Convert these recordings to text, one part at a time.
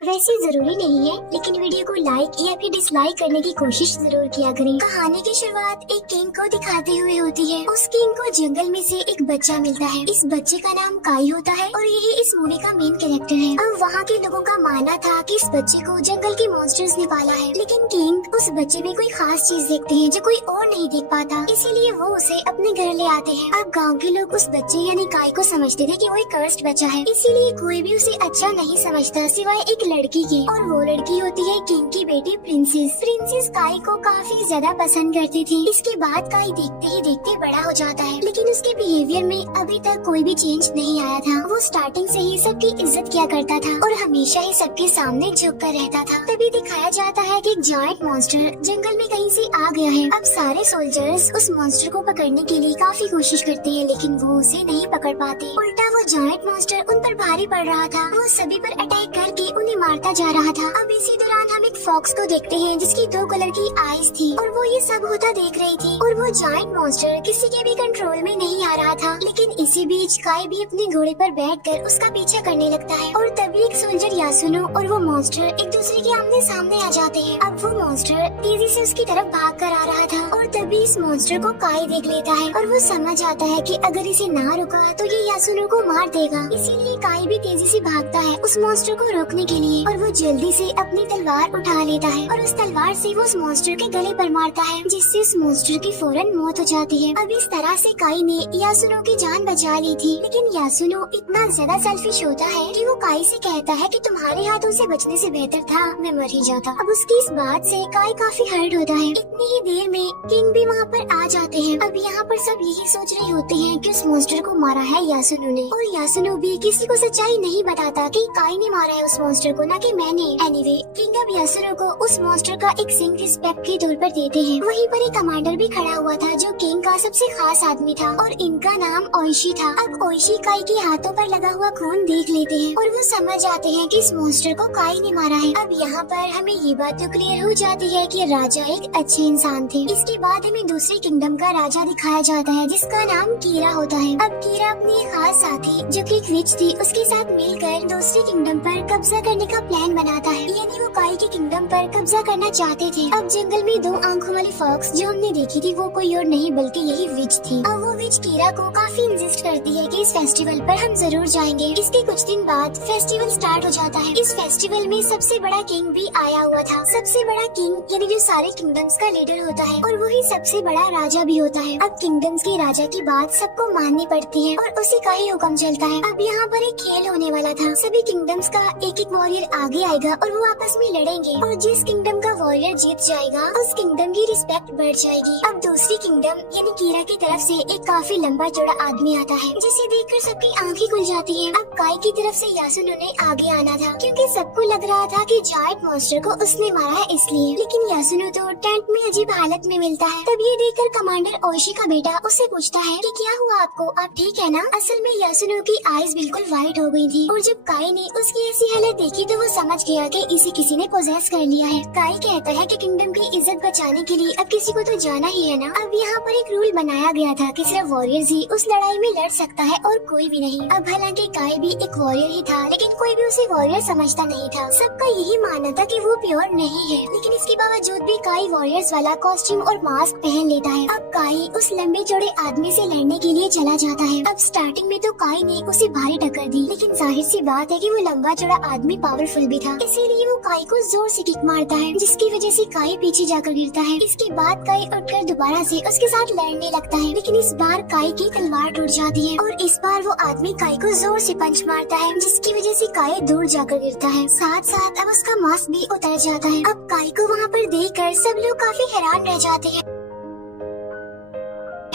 वैसे जरूरी नहीं है, लेकिन वीडियो को लाइक या फिर डिसलाइक करने की कोशिश जरूर किया करें। कहानी की शुरुआत एक किंग को दिखाते हुए होती है। उस किंग को जंगल में से एक बच्चा मिलता है। इस बच्चे का नाम काई होता है और यही इस मूवी का मेन कैरेक्टर है। अब वहाँ के लोगों का मानना था कि इस बच्चे को जंगल के मॉन्स्टर्स ने पाला है, लेकिन किंग उस बच्चे में कोई खास चीज देखते हैं जो कोई और नहीं देख पाता, इसीलिए वो उसे अपने घर ले आते हैं। अब गाँव के लोग उस बच्चे यानी काई को समझते थे कि वो एक कर्स्ड बच्चा है, इसीलिए कोई भी उसे अच्छा नहीं समझता सिवाय एक लड़की की, और वो लड़की होती है किंग की बेटी प्रिंसेस। प्रिंसेस काई को काफी ज्यादा पसंद करती थी। इसके बाद काई देखते ही देखते बड़ा हो जाता है, लेकिन उसके बिहेवियर में अभी तक कोई भी चेंज नहीं आया था। वो स्टार्टिंग से ही सबकी इज्जत किया करता था और हमेशा ही सबके सामने झुक कर रहता था। तभी दिखाया जाता है कि एक जायंट मॉन्स्टर जंगल में कहीं से आ गया है। अब सारे सोल्जर्स उस मॉन्स्टर को पकड़ने के लिए काफी कोशिश करते हैं, लेकिन वो उसे नहीं पकड़ पाते। उल्टा वो जायंट मॉन्स्टर उन पर भारी पड़ रहा था। वो सभी पर अटैक करके उन्हें मारता जा रहा था। अब इसी दौरान हम एक फॉक्स को देखते हैं जिसकी 2 कलर की आईज थी और वो ये सब होता देख रही थी, और वो जायंट मॉन्स्टर किसी के भी कंट्रोल में नहीं आ रहा था। लेकिन इसी बीच काई भी अपने घोड़े पर बैठकर उसका पीछा करने लगता है, और तभी एक सोल्जर यासुनो और वो मॉन्स्टर एक दूसरे के आमने सामने आ जाते हैं। अब वो मॉन्स्टर तेजी से उसकी तरफ भाग कर आ रहा था, और तभी इस मॉन्स्टर को काई देख लेता है और वो समझ आता है कि अगर इसे ना रुका तो ये यासुनो को मार देगा। इसीलिए काई भी तेजी से भागता है उस मॉन्स्टर को रोकने के लिए, और वो जल्दी से अपनी तलवार उठा लेता है और उस तलवार से वो उस मॉन्स्टर के गले पर मारता है, जिससे उस मॉन्स्टर की फौरन मौत हो जाती है। अब इस तरह से काई ने यासुनो की जान बचा ली थी, लेकिन यासुनो इतना ज्यादा सेल्फिश होता है कि वो काई से कहता है कि तुम्हारे हाथों से बचने से बेहतर था मैं मर ही जाता। अब उसकी इस बात से काई काफी हर्ट होता है। इतनी ही देर में किंग भी वहाँ पर आ जाते हैं। अब यहाँ पर सब यही सोच रहे होते हैं कि उस मॉन्स्टर को मारा है यासुनो ने, और यासुनो भी किसी को सच्चाई नहीं बताता कि काई ने मारा है उस मॉन्स्टर को, ना कि मैंने। एनीवे किंग अब यासुनो को उस मॉन्स्टर का एक सिंह रिस्पेक्ट के तौर पर देते हैं। वहीं पर एक कमांडर भी खड़ा हुआ था जो किंग का सबसे खास आदमी था, और इनका नाम ओइशी था। अब ओइशी काई के हाथों पर लगा हुआ खून देख लेते हैं और वो समझ जाते हैं कि इस मॉन्स्टर को काई ने मारा है। अब यहाँ पर हमें ये बात तो क्लियर हो जाती है कि राजा एक अच्छे इंसान थे। इसके बाद हमें दूसरे किंगडम का राजा दिखाया जाता है जिसका नाम कीरा होता है। अब कीरा अपनी एक खास साथी जो कि एक विच थी उसके साथ मिलकर दूसरे किंगडम पर कब्जा करने का प्लान बनाता है, यानी वो काई के किंगडम पर कब्जा करना चाहते थे। अब जंगल में 2 आंखों वाली फॉक्स जो हमने देखी थी वो कोई और नहीं बल्कि यही विच थी। अब वो विच कीरा को काफी इंसिस्ट करती है कि इस फेस्टिवल पर हम जरूर जाएंगे। इसके कुछ दिन बाद फेस्टिवल स्टार्ट हो जाता है। इस फेस्टिवल में सबसे बड़ा किंग भी आया हुआ था। सबसे बड़ा किंग यानी जो सारे किंगडम्स का लीडर होता है, और वही सबसे बड़ा राजा भी होता है। अब किंगडम्स के राजा की बात सबको माननी पड़ती है और उसी का ही हुक्म चलता है। अब यहाँ पर एक खेल होने वाला था। सभी किंगडम्स का एक एक वॉरियर आगे आएगा और वो आपस में लड़ेंगे, और जिस किंगडम का वॉरियर जीत जाएगा उस किंगडम की रिस्पेक्ट बढ़ जाएगी। अब दूसरी किंगडम यानी कीरा की तरफ से एक काफी लंबा चौड़ा आदमी आता है जिसे देखकर सबकी आंखें खुल जाती हैं। अब काई की तरफ से यासुनो ने आगे आना था क्योंकि सबको लग रहा था कि जायंट मॉन्स्टर को उसने मारा है इसलिए, लेकिन यासुनो तो टेंट में अजीब हालत में मिलता है। तब ये देखकर कमांडर ओइशी का बेटा उससे पूछता है कि क्या हुआ आपको, आप ठीक है ना? असल में यासुनो की आईज बिल्कुल व्हाइट हो गई थी, और जब काई ने उसकी ऐसी हालत देखी तो वो समझ गया कि इसे किसी ने पोजेस कर लिया है। काई कहता है कि किंगडम की इज्जत बचाने के लिए अब किसी को तो जाना ही है ना। अब यहाँ पर एक रूल बनाया गया था कि सिर्फ वॉरियर्स ही उस लड़ाई में लड़ सकता है और कोई भी नहीं। अब हालांकि काई भी एक वॉरियर ही था, लेकिन कोई भी उसे वॉरियर समझता नहीं था। सबका यही मानना था कि वो प्योर नहीं है, लेकिन इसके बावजूद भी काई वॉरियर्स वाला कॉस्ट्यूम और मास्क पहन लेता है। अब काई उस लंबे चौड़े आदमी से लड़ने के लिए चला जाता है। अब स्टार्टिंग में तो काई ने उसे भारी टक्कर दी, लेकिन जाहिर सी बात है कि वो लंबा चौड़ा आदमी पावरफुल भी था, इसीलिए वो काई को जोर से किक मारता है, जिसकी वजह से काई पीछे जाकर गिरता है। इसके बाद काई उठकर दोबारा से उसके साथ लड़ने लगता है, लेकिन इस बार काई की तलवार टूट जाती है और इस बार वो आदमी काई को जोर से पंच मारता है, जिसकी वजह से काई दूर जाकर गिरता है। साथ साथ अब उसका मास्क भी उतर जाता है। अब काई को वहाँ पर देखकर सब लोग काफी हैरान रह जाते हैं।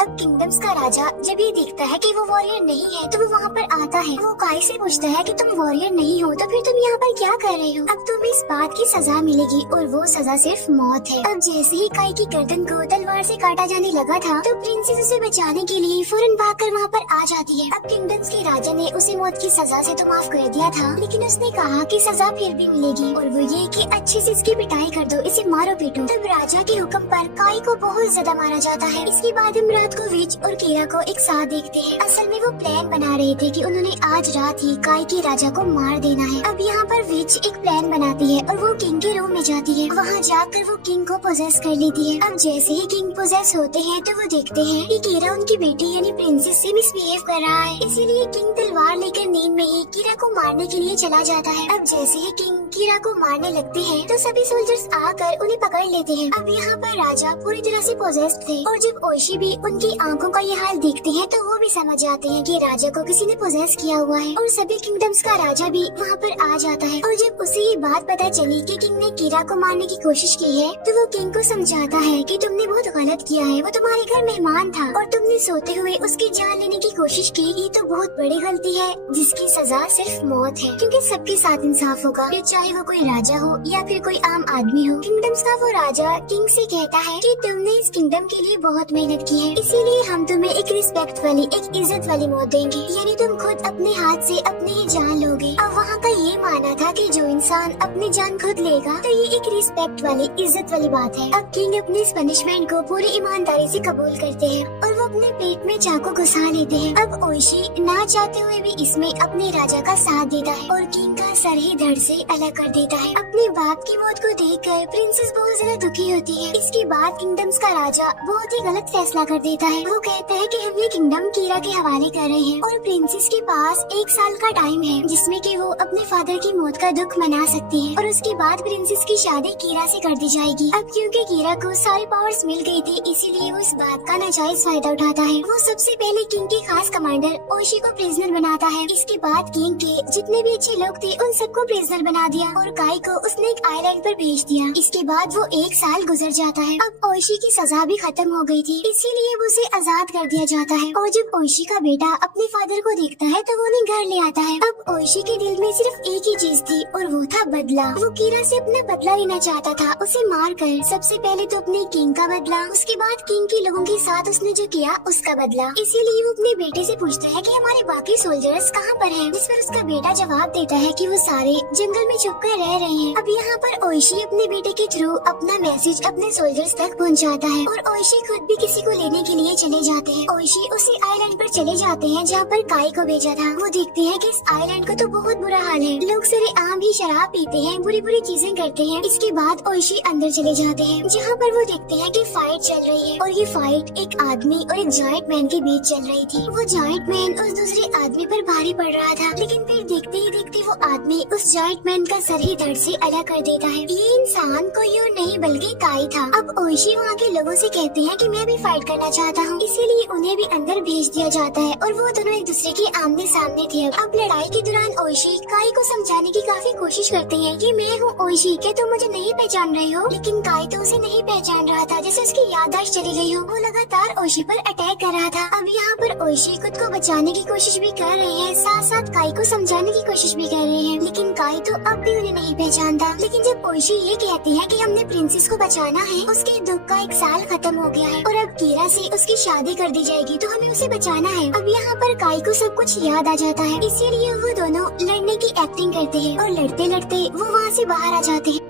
अब किंगडम्स का राजा जब ये देखता है कि वो वॉरियर नहीं है तो वो वहाँ पर आता है। वो काई से पूछता है कि तुम वॉरियर नहीं हो तो फिर तुम यहाँ पर क्या कर रहे हो? अब तुम्हें इस बात की सजा मिलेगी, और वो सजा सिर्फ मौत है। अब जैसे ही काई की गर्दन को तलवार से काटा जाने लगा था तो प्रिंसेस उसे बचाने के लिए फौरन भागकर वहाँ पर आ जाती है। अब किंगडम्स के राजा ने उसे मौत की सजा से तो माफ कर दिया था, लेकिन उसने कहा कि सजा फिर भी मिलेगी, और वो ये कि अच्छे से इसकी पिटाई कर दो, इसे मारो पीटो। तब राजा के हुक्म पर काई को बहुत ज्यादा मारा जाता है। इसके बाद हम रात को विच और कीरा को एक साथ देखते हैं। असल में वो प्लान बना रहे थे कि उन्होंने आज रात ही काई के राजा को मार देना है। अब यहाँ पर विच एक प्लान बनाती है और वो किंग के रूम में जाती है। वहाँ जाकर वो किंग को पोजेस कर लेती है। अब जैसे ही किंग पोजेस होते हैं तो वो देखते हैं कि कीरा उनकी बेटी यानी प्रिंसेस से मिसबिहेव कर रहा है। इसीलिए किंग तलवार लेकर नींद में ही कीरा को मारने के लिए चला जाता है। अब जैसे ही किंग कीरा को मारने लगते हैं तो सभी सोल्जर्स आकर उन्हें पकड़ लेते हैं। अब यहाँ पर राजा पूरी तरह से पोजेस्ड थे और जब ओशी भी उनकी आंखों का ये हाल देखते हैं तो वो भी समझ जाते हैं कि राजा को किसी ने पोजेस किया हुआ है और सभी किंगडम्स का राजा भी वहाँ पर आ जाता है। और जब उसे ये बात पता चली कि किंग ने कीरा को मारने की कोशिश की है तो वो किंग को समझाता है कि तुमने बहुत गलत किया है, वो तुम्हारे घर मेहमान था और तुमने सोते हुए उसकी जान लेने की कोशिश की। ये तो बहुत बड़ी गलती है जिसकी सजा सिर्फ मौत है, क्योंकि सबके साथ इंसाफ होगा, फिर चाहे वो कोई राजा हो या फिर कोई आम आदमी हो। किंगडम्स का वो राजा किंग से कहता है कि तुमने इस किंगडम के लिए बहुत मेहनत की है, इसीलिए हम तुम्हें एक रिस्पेक्ट वाली, एक इज्जत वाली मौत देंगे, यानी तुम खुद अपने हाथ से अपनी ही जान लोगे। अब वहाँ का ये माना था कि जो इंसान अपनी जान खुद लेगा तो ये एक रिस्पेक्ट वाली, इज्जत वाली बात है। अब किंग अपनी इस पनिशमेंट को पूरी ईमानदारी से कबूल करते हैं और वो अपने पेट में चाकू घुसा लेते हैं। अब ओशी ना चाहते हुए भी इसमें अपने राजा का साथ देता है और किंग का सर ही धड़ से अलग कर देता है। अपने बाप की मौत को देखकर प्रिंसेस बहुत ज्यादा दुखी होती है। इसके बाद किंगडम्स का राजा बहुत ही गलत फैसला कर देता है। वो कहता है कि हम ये किंगडम कीरा के हवाले कर रहे हैं और प्रिंसेस के पास 1 साल का टाइम है जिसमें कि वो अपने फादर की मौत का दुख मना सकती है और उसके बाद प्रिंसेस की शादी कीरा से कर दी जाएगी। अब क्योंकि कीरा को सारे पावर्स मिल गई थी इसीलिए वो इस बात का नाजायज फायदा उठाता है। वो सबसे पहले किंग के खास कमांडर ओशी को प्रिजनर बनाता है। इसके बाद किंग के जितने भी अच्छे लोग थे उन सबको प्रिजनर बना दिया और काई को उसने एक आइलैंड पर भेज दिया। इसके बाद वो 1 साल गुजर जाता है। अब ओशी की सजा भी खत्म हो गई थी इसीलिए उसे आजाद कर दिया जाता है और जब ओशी का बेटा अपने फादर को देखता है तो वो उन्हें घर ले आता है। अब ओशी के दिल में सिर्फ एक ही चीज थी और वो था बदला। वो कीरा से अपना बदला लेना चाहता था, उसे मार कर। सबसे पहले तो अपने किंग का बदला, उसके बाद किंग के लोगों के साथ उसने जो किया उसका बदला। इसीलिए वो अपने बेटे से पूछता है कि हमारे बाकी सोल्जर्स कहाँ पर हैं? जिस पर उसका बेटा जवाब देता है कि वो सारे जंगल में छुपकर रह रहे हैं। अब यहाँ पर ओशी अपने बेटे के थ्रू अपना मैसेज अपने सोल्जर्स तक पहुँचाता है और ओशी खुद भी किसी को लेने के लिए चले जाते हैं। ओशी उसी आइलैंड पर चले जाते हैं जहाँ पर काई को भेजा था। वो देखते हैं कि इस आइलैंड का तो बहुत बुरा हाल है, लोग सरेआम ही शराब पीते हैं, बुरी बुरी चीजें करते हैं। इसके बाद ओशी अंदर चले जाते हैं जहाँ पर वो देखते हैं कि फाइट चल रही है और ये फाइट एक आदमी और एक जायंट मैन के बीच चल रही थी। वो जायंट मैन उस दूसरे आदमी पर भारी पड़ रहा था लेकिन फिर देखते ही देखते वो आदमी उस जायंट मैन का सर ही धड़ से अलग कर देता है। ये इंसान कोई और नहीं बल्कि काई था। अब ओशी वहाँ के लोगों से कहते हैं कि मैं भी फाइट करना चाहता हूँ, इसीलिए उन्हें भी अंदर भेज दिया जाता है और वो दोनों एक दूसरे के आमने सामने थे। अब लड़ाई के दौरान ओशी काई को समझाने की काफी कोशिश करते हैं कि मैं हूँ ओशी, क्या तुम मुझे नहीं पहचान रहे हो? लेकिन काई तो उसे नहीं पहचान रहा था, जैसे उसकी याददाश्त चली गई हो। वो लगातार ओशी पर अटैक कर रहा था। अब यहाँ पर ओशी खुद को बचाने की कोशिश भी कर रहे हैं, साथ साथ काई को समझाने की कोशिश भी कर रहे हैं, लेकिन काई तो अब भी उन्हें नहीं पहचानता। लेकिन जब ओशी ये कहते हैं कि हमने प्रिंसेस को बचाना है, उसके दुख का 1 साल खत्म हो गया है और अब कीरा से उसकी शादी कर दी जाएगी तो हमें उसे बचाना है। अब यहाँ पर काई को सब कुछ याद आ जाता है, इसीलिए वो दोनों लड़ने की एक्टिंग करते हैं और लड़ते लड़ते वो वहाँ से बाहर आ जाते हैं।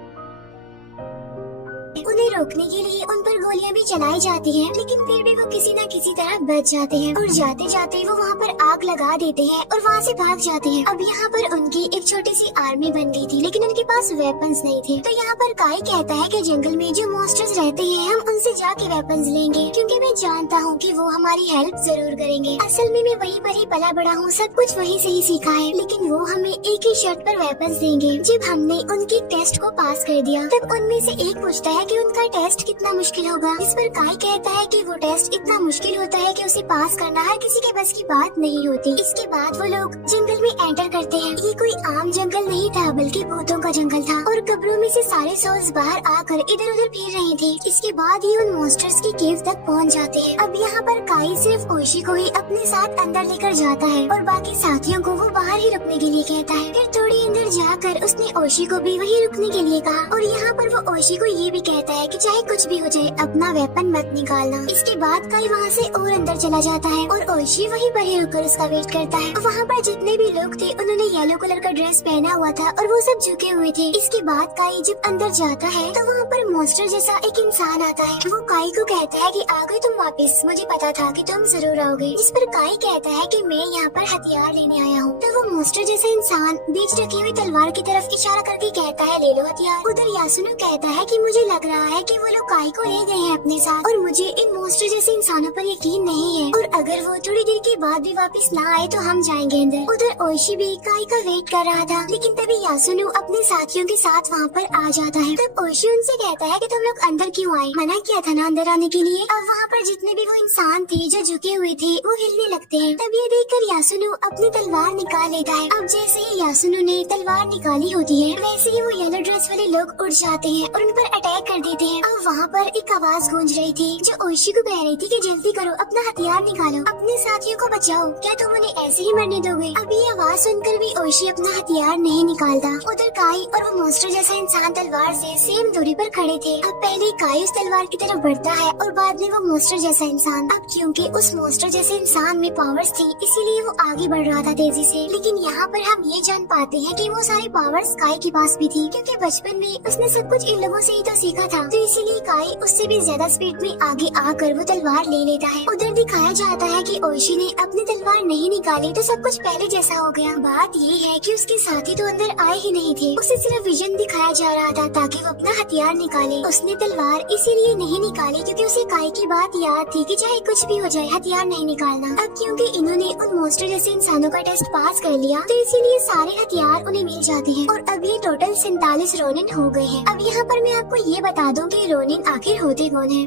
उन्हें रोकने के लिए उन पर गोलियां भी चलाई जाती हैं, लेकिन फिर भी वो किसी न किसी तरह बच जाते हैं और जाते जाते वो वहाँ पर आग लगा देते हैं और वहाँ से भाग जाते हैं। अब यहाँ पर उनकी एक छोटी सी आर्मी बन गई थी लेकिन उनके पास वेपन्स नहीं थे। तो यहाँ पर काई कहता है कि जंगल में जो मॉन्स्टर्स रहते हैं हम उनसे जाके वेपन्स लेंगे, क्योंकि मैं जानता हूँ कि वो हमारी हेल्प जरूर करेंगे। असल में मैं वहीं पर ही पला बड़ा हूँ, सब कुछ वहीं से ही सीखा है, लेकिन वो हमें एक ही शर्त पर वेपन्स देंगे। जब हमने उनके टेस्ट को पास कर दिया तब उनमें से एक पूछता है कि उनका टेस्ट कितना मुश्किल होगा। इस पर काई कहता है कि वो टेस्ट इतना मुश्किल होता है कि उसे पास करना हर किसी के बस की बात नहीं होती। इसके बाद वो लोग जंगल में एंटर करते हैं। ये कोई आम जंगल नहीं था बल्कि भूतों का जंगल था और कब्रों में से सारे सोल्स बाहर आकर इधर उधर फिर रहे थे। इसके बाद ही उन मॉन्स्टर्स की केव तक पहुंच जाते हैं। अब यहाँ पर काई सिर्फ ओशी को ही अपने साथ अंदर लेकर जाता है और बाकी साथियों को वो बाहर ही रुकने के लिए कहता है। फिर थोड़ी अंदर जाकर उसने ओशी को भी वही रुकने के लिए कहा और यहाँ पर वो ओशी को ये भी कहता है कि चाहे कुछ भी हो जाए अब अपना वेपन मत निकालना। इसके बाद काई वहाँ से और अंदर चला जाता है और ओइशी वहीं पर ही रुककर उसका वेट करता है। वहाँ पर जितने भी लोग थे उन्होंने येलो कलर का ड्रेस पहना हुआ था और वो सब झुके हुए थे। इसके बाद काई जब अंदर जाता है तो वहाँ पर मॉन्स्टर जैसा एक इंसान आता है। वो काई को कहता है कि आ गए तुम वापस, मुझे पता था कि तुम जरूर आओगे। जिस पर काई कहता है कि मैं यहाँ पर हथियार लेने आया हूँ। तो वो मॉन्स्टर जैसा इंसान बीच रखी हुई तलवार की तरफ इशारा करके कहता है ले लो हथियार। उधर यासुनो कहता है कि मुझे लग रहा है कि वो लोग काई को ले गए हैं अपने साथ और मुझे इन मॉन्स्टर जैसे इंसानों पर यकीन नहीं है और अगर वो थोड़ी देर के बाद भी वापस ना आए तो हम जाएंगे अंदर। उधर ओइशी भी काई का वेट कर रहा था, लेकिन तभी यासुनो अपने साथियों के साथ वहाँ पर आ जाता है। तब ओइशी उनसे कहता है कि तुम लोग अंदर क्यों आए, मना किया था ना अंदर आने के लिए। अब वहाँ पर जितने भी वो इंसान थे जो झुके हुए थे वो हिलने लगते हैं। तब ये देखकर यासुनो अपनी तलवार निकाल लेता है। अब जैसे ही यासुनो ने तलवार निकाली होती है वैसे ही वो येलो ड्रेस वाले लोग उड़ जाते हैं और उन पर अटैक कर देते हैं। अब वहाँ पर एक आवाज गूंज रही थी जो ओइशी को कह रही थी कि जल्दी करो, अपना हथियार निकालो, अपने साथियों को बचाओ, क्या तुम उन्हें ऐसे ही मरने दोगे। अब ये आवाज सुनकर भी ओइशी अपना हथियार नहीं निकालता। उधर काई और वो मॉन्स्टर जैसा इंसान तलवार से सेम दूरी पर खड़े थे। अब पहले काई उस तलवार की तरफ बढ़ता है और बाद में वो मॉन्स्टर जैसा इंसान। अब क्योंकि उस मॉन्स्टर जैसे इंसान में पावर्स थी इसीलिए वो आगे बढ़ रहा था तेजी से। लेकिन यहाँ पर हम ये जान पाते हैं कि वो सारी पावर्स काई के पास भी थी, क्योंकि बचपन में उसने सब कुछ इन लोगों से ही तो सीखा था। तो इसीलिए काई उससे भी ज्यादा स्पीड में आगे आकर वो तलवार ले लेता है। उधर दिखाया जाता है कि ओइशी ने अपनी तलवार नहीं निकाली तो सब कुछ पहले जैसा हो गया। बात ये है कि उसके साथी तो अंदर आए ही नहीं थे, उसे सिर्फ विजन दिखाया जा रहा था ताकि वो अपना हथियार निकाले। उसने तलवार इसीलिए नहीं निकाली क्योंकि उसे काई की बात याद थी कि चाहे कुछ भी हो जाए हथियार नहीं निकालना। अब क्योंकि इन्होंने उन मॉन्स्टर जैसे इंसानों का टेस्ट पास कर लिया तो इसीलिए सारे हथियार उन्हें मिल जाते हैं और अब ये टोटल 47 रोनिन हो गए हैं। अब यहाँ पर मैं आपको ये बता दूं कि रोनिन आखिर होते कौन है।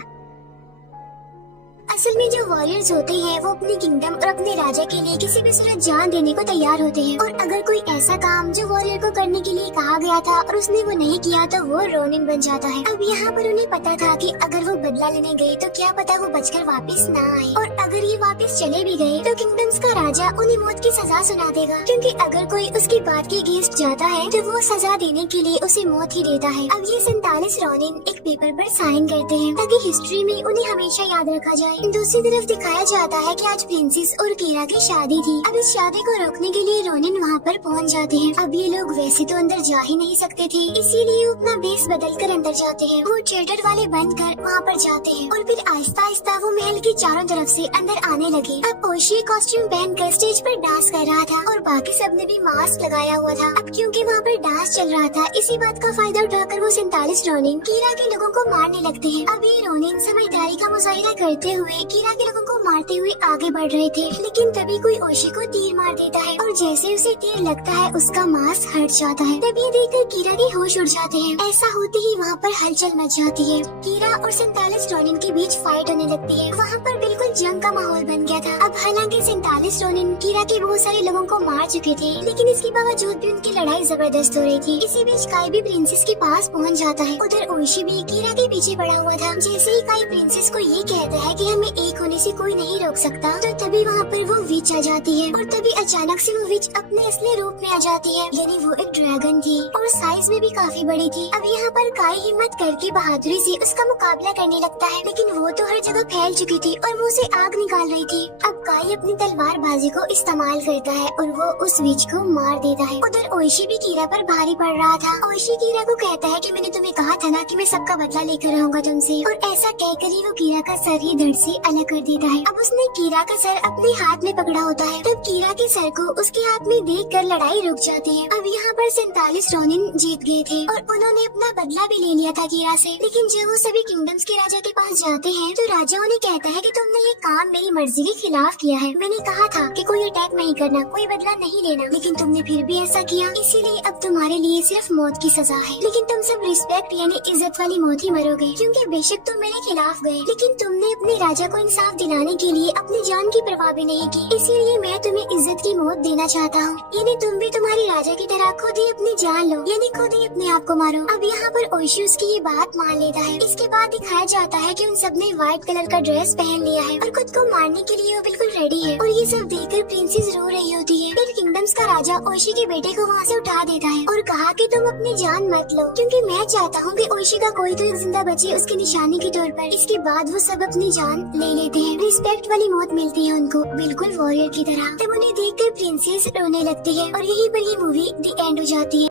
असल में जो वॉरियर्स होते हैं वो अपने किंगडम और अपने राजा के लिए किसी भी सूरत जान देने को तैयार होते हैं और अगर कोई ऐसा काम जो वॉरियर को करने के लिए कहा गया था और उसने वो नहीं किया तो वो रोनिन बन जाता है। अब यहाँ पर उन्हें पता था कि अगर वो बदला लेने गए तो क्या पता वो बचकर वापस ना आए और अगर ये वापस चले भी गए तो किंगडम्स का राजा उन्हें मौत की सजा सुना देगा, क्योंकि अगर कोई उसकी बात के अगेंस्ट जाता है तो वो सजा देने के लिए उसे मौत ही देता है। अब ये 47 रोनिन एक पेपर पर साइन करते हैं ताकि हिस्ट्री में उन्हें हमेशा याद रखा जाए। दूसरी तरफ दिखाया जाता है कि आज प्रिंसेस और कीरा की शादी थी। अब इस शादी को रोकने के लिए रोनिन वहाँ पर पहुँच जाते हैं। अब ये लोग वैसे तो अंदर जा ही नहीं सकते थे इसीलिए वो अपना भेष बदल कर अंदर जाते हैं। वो थिएटर वाले बनकर वहाँ पर जाते हैं और फिर आहिस्ता आहिस्ता वो महल के चारों तरफ से अंदर आने लगे। अब ओइशी कॉस्ट्यूम पहनकर स्टेज पर डांस कर रहा था और बाकी सबने भी मास्क लगाया हुआ था। अब क्योंकि वहाँ पर डांस चल रहा था इसी बात का फायदा उठाकर वो 47 रोनिन कीरा के लोगों को मारने लगते हैं। अब ये रोनिन समझदारी का मुजाहिरा करते हुए कीरा के लोगों को मारते हुए आगे बढ़ रहे थे, लेकिन तभी कोई ओइशी को तीर मार देता है और जैसे उसे तीर लगता है उसका मांस हट जाता है। तभी देखकर कीरा के होश उड़ जाते हैं। ऐसा होते ही वहाँ पर हलचल मच जाती है। कीरा और 47 रोनिन के बीच फाइट होने लगती है। वहाँ पर बिल्कुल जंग का माहौल बन गया था। अब हालांकि 47 रोनिन कीरा के बहुत सारे लोगों को मार चुके थे, लेकिन इसके बावजूद भी उनकी लड़ाई जबरदस्त हो रही थी। इसी बीच काई भी प्रिंसेस के पास पहुँच जाता है। उधर ओइशी भी कीरा के पीछे पड़ा हुआ था। जैसे ही काई प्रिंसेस को ये कहता है कि हमें एक होने से कोई नहीं रोक सकता, तो तभी वहाँ पर वो विच आ जाती है और तभी अचानक से वो विच अपने असली रूप में आ जाती है, यानी वो एक ड्रैगन थी और साइज में भी काफी बड़ी थी। अब यहाँ पर काई हिम्मत करके बहादुरी से उसका मुकाबला करने लगता है, लेकिन वो तो हर जगह फैल चुकी थी और मुँह से आग निकाल रही थी। अब काई अपनी तलवार बाजी को इस्तेमाल करता है और वो उस विच को मार देता है। उधर ओइशी भी कीरा पर भारी पड़ रहा था। ओइशी कीरा को कहता है कि मैंने तुम्हें कहा था ना कि मैं सबका बदला लेकर रहूंगा तुमसे, और ऐसा कहकर ही वो कीरा का सर ही धड़ से अलग कर देता है। अब उसने कीरा का सर अपने हाथ में पकड़ा होता है। तब कीरा के सर को उसके हाथ में देखकर लड़ाई रुक जाती है। अब यहाँ पर 47 रोनिन जीत गए थे और उन्होंने अपना बदला भी ले लिया था कीरा से। लेकिन जब वो सभी किंगडम्स के राजा के पास जाते हैं तो राजा उन्हें कहता है कि तुमने ये काम मेरी मर्जी के खिलाफ किया है। मैंने कहा था कि कोई अटैक नहीं करना, कोई बदला नहीं लेना, लेकिन तुमने फिर भी ऐसा किया, इसीलिए अब तुम्हारे लिए सिर्फ मौत की सजा है। लेकिन तुम सब रिस्पेक्ट यानी इज्जत वाली मौत ही मरोगे, क्योंकि बेशक तुम मेरे खिलाफ गए लेकिन तुमने अपने राजा को इंसाफ दिलाने बचाने के लिए अपनी जान की परवाह भी नहीं की। इसीलिए मैं तुम्हें इज्जत की मौत देना चाहता हूँ। यानी तुम भी तुम्हारे राजा की तरह खुद ही अपनी जान लो, यानी खुद ही अपने आप को मारो। अब यहाँ पर ओशी उसकी ये बात मान लेता है। इसके बाद दिखाया जाता है कि उन सब ने व्हाइट कलर का ड्रेस पहन लिया है और खुद को मारने के लिए वो बिल्कुल रेडी है। और ये सब देखकर प्रिंसेस रो रही होती है। फिर किंगडम्स का राजा ओशी के बेटे को वहाँ से उठा देता है और कहा कि तुम अपनी जान मत लो, क्योंकि मैं चाहता हूँ कि ओशी का कोई तो एक जिंदा बचे उसकी निशानी के तौर पर। इसके बाद वो सब अपनी जान ले लेते हैं। रिस्पेक्ट वाली मौत मिलती है उनको, बिल्कुल वॉरियर की तरह। तब उन्हें देखकर प्रिंसेस रोने लगती है और यहीं पर ये मूवी दी एंड हो जाती है।